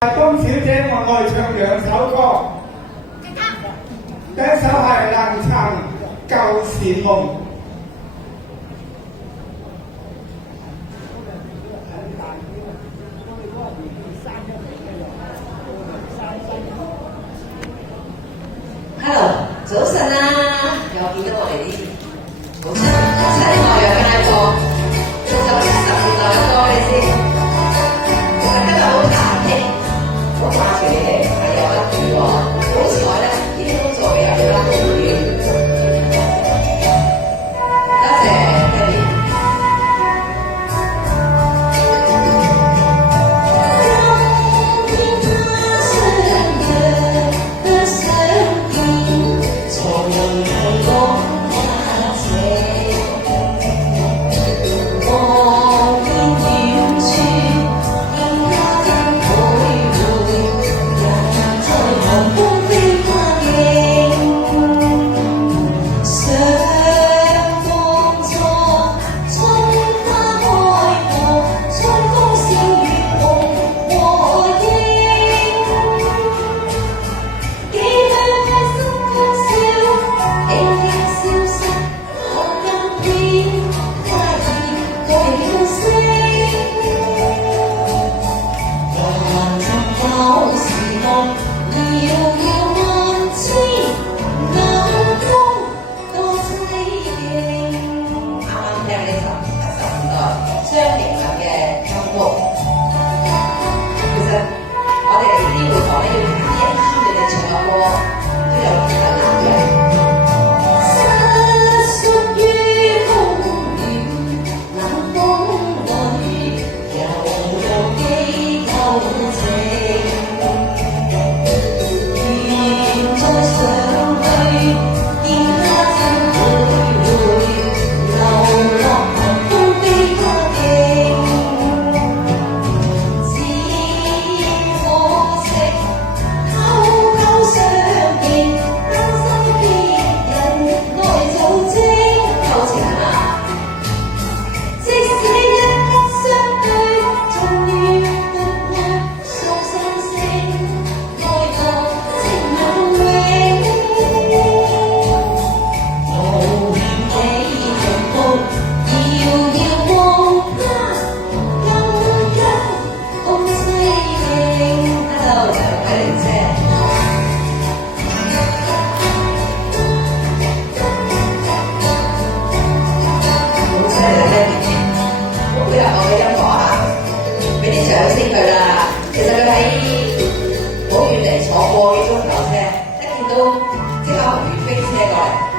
鍾小姐問我哋唱兩首歌，第一首係《能撐舊時夢》。Hello， 早晨啊！又見到我哋啲好親愛嘅街坊，做咗10年代嘅歌你先。其實今日好難聽，好掛住你哋，係有得住喎。好彩咧，呢啲工作俾人哋拉好遠。多謝 Kelly。先佢啦，其實佢喺好遠嚟坐過幾鐘頭車，一見到即刻紅雨飛車過嚟。